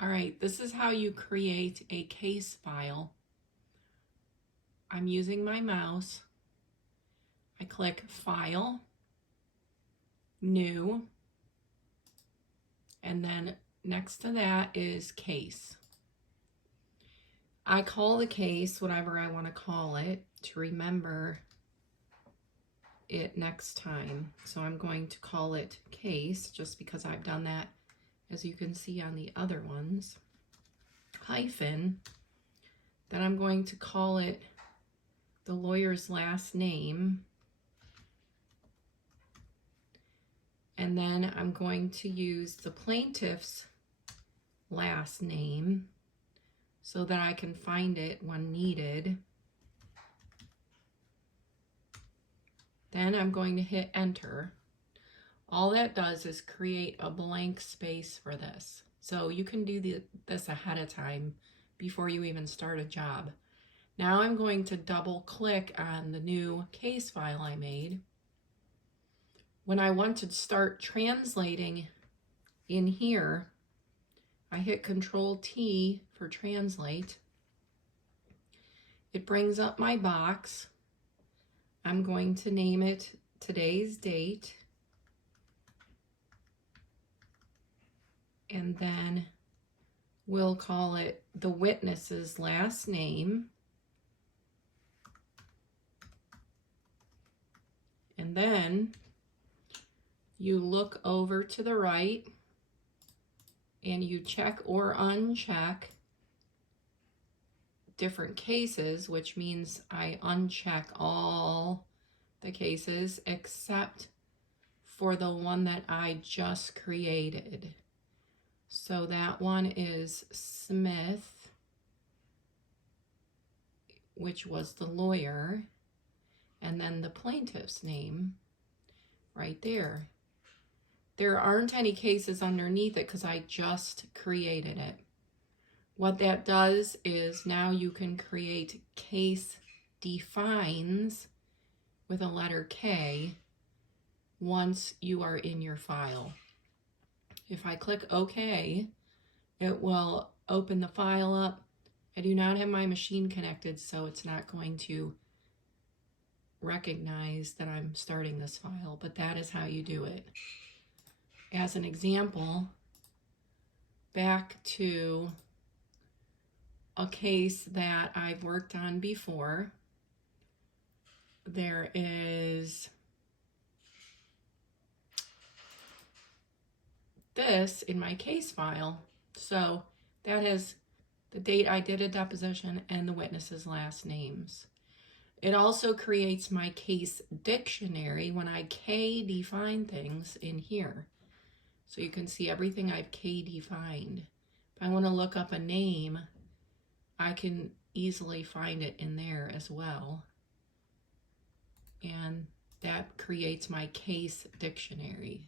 All right, this is how you create a case file. I'm using my mouse. I click File, New, and then next to that is Case. I call the case whatever I want to call it to remember it next time. So I'm going to call it Case just because I've done that, as you can see on the other ones. Hyphen, then I'm going to call it the lawyer's last name, and then I'm going to use the plaintiff's last name so that I can find it when needed. Then I'm going to hit enter. All that does is create a blank space for this. So you can do this ahead of time before you even start a job. Now I'm going to double click on the new case file I made. When I want to start translating in here, I hit Control T for translate. It brings up my box. I'm going to name it today's date. And then we'll call it the witness's last name. And then you look over to the right and you check or uncheck different cases, which means I uncheck all the cases except for the one that I just created. So that one is Smith, which was the lawyer, and then the plaintiff's name right there. There aren't any cases underneath it because I just created it. What that does is now you can create case defines with a letter K once you are in your file. If I click OK, it will open the file up. I do not have my machine connected, so it's not going to recognize that I'm starting this file, but that is how you do it. As an example, back to a case that I've worked on before. There is this in my case file. So that has the date I did a deposition and the witness's last names. It also creates my case dictionary when I K-define things in here. So you can see everything I've K-defined. If I want to look up a name, I can easily find it in there as well. And that creates my case dictionary.